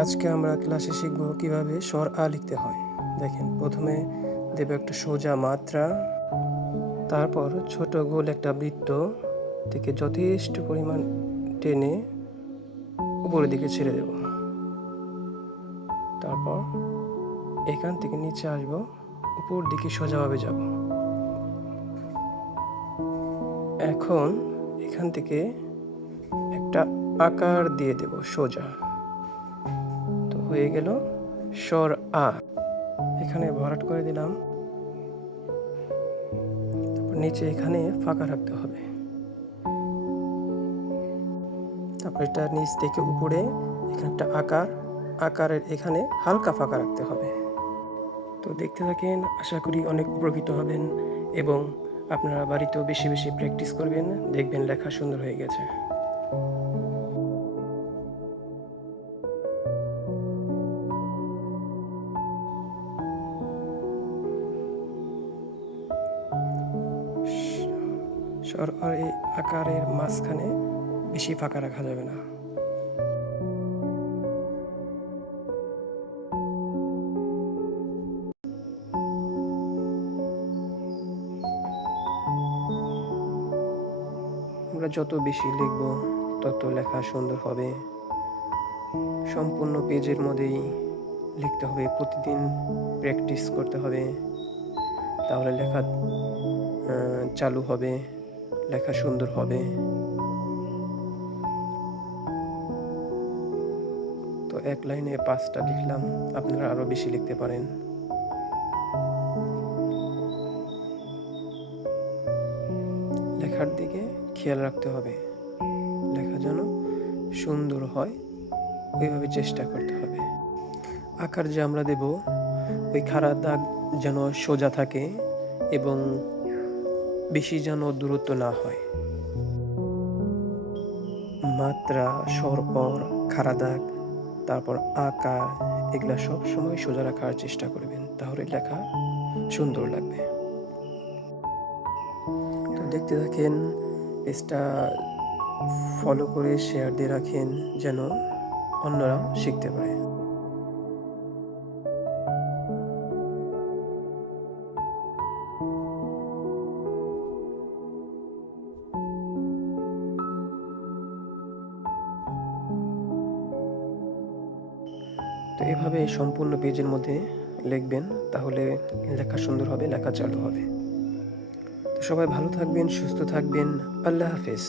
আজকে আমরা ক্লাসে শিখব কিভাবে স্বর আ লিখতে হয়। দেখেন, প্রথমে দেব একটা সোজা মাত্রা, তারপর ছোট গোল একটা বৃত্ত থেকে যথেষ্ট পরিমাণ টেনে উপরের দিকে ছেড়ে দেব। তারপর এখান থেকে নিচে আসব, উপর দিকে সোজাভাবে যাব। এখন এখান থেকে একটা আকার দিয়ে দেব সোজা, তো হয়ে গেল স্বর আ। এখানে ভরাট করে দিলাম, নিচে এখানে ফাঁকা রাখতে হবে। তারপর এটা নিচ থেকে উপরে এখানে একটা আকারের এখানে হালকা ফাঁকা রাখতে হবে। তো দেখতে থাকেন, আশা করি অনেক উপকৃত হবেন এবং আপনারা বাড়িতেও বেশি বেশি প্র্যাকটিস করবেন, দেখবেন লেখা সুন্দর হয়ে গেছে। স্বর আর এই আকারের মাঝখানে বেশি ফাঁকা রাখা যাবে না। আমরা যত বেশি লিখব তত লেখা সুন্দর হবে। সম্পূর্ণ পেজের মধ্যেই লিখতে হবে, প্রতিদিন প্র্যাকটিস করতে হবে, তাহলে লেখা চালু হবে, লেখা সুন্দর হবে। তো এক লাইনে 5টা লিখলাম, আপনারা আরো বেশি লিখতে পারেন। লেখার দিকে খেয়াল রাখতে হবে, লেখা যেন সুন্দর হয় ওইভাবে চেষ্টা করতে হবে। আকার যে আমরা দেব, ওই খাড়া দাগ যেন সোজা থাকে এবং বেশি যেন দূরত্ব না হয়। মাত্রা, স্বর অর, খাড়া দাগ, তারপর আকার, এগুলা সব সময় সোজা রাখার চেষ্টা করবেন, তাহলে লেখা সুন্দর লাগবে। তো দেখতে থাকেন, পেজটা ফলো করে শেয়ার দিয়ে রাখেন যেন অন্যরা শিখতে পারে। তো এভাবে সম্পূর্ণ পেজের মধ্যে লিখবেন, তাহলে লেখা সুন্দর হবে, লেখা চালু হবে। তো সবাই ভালো থাকবেন, সুস্থ থাকবেন। আল্লাহ হাফেজ।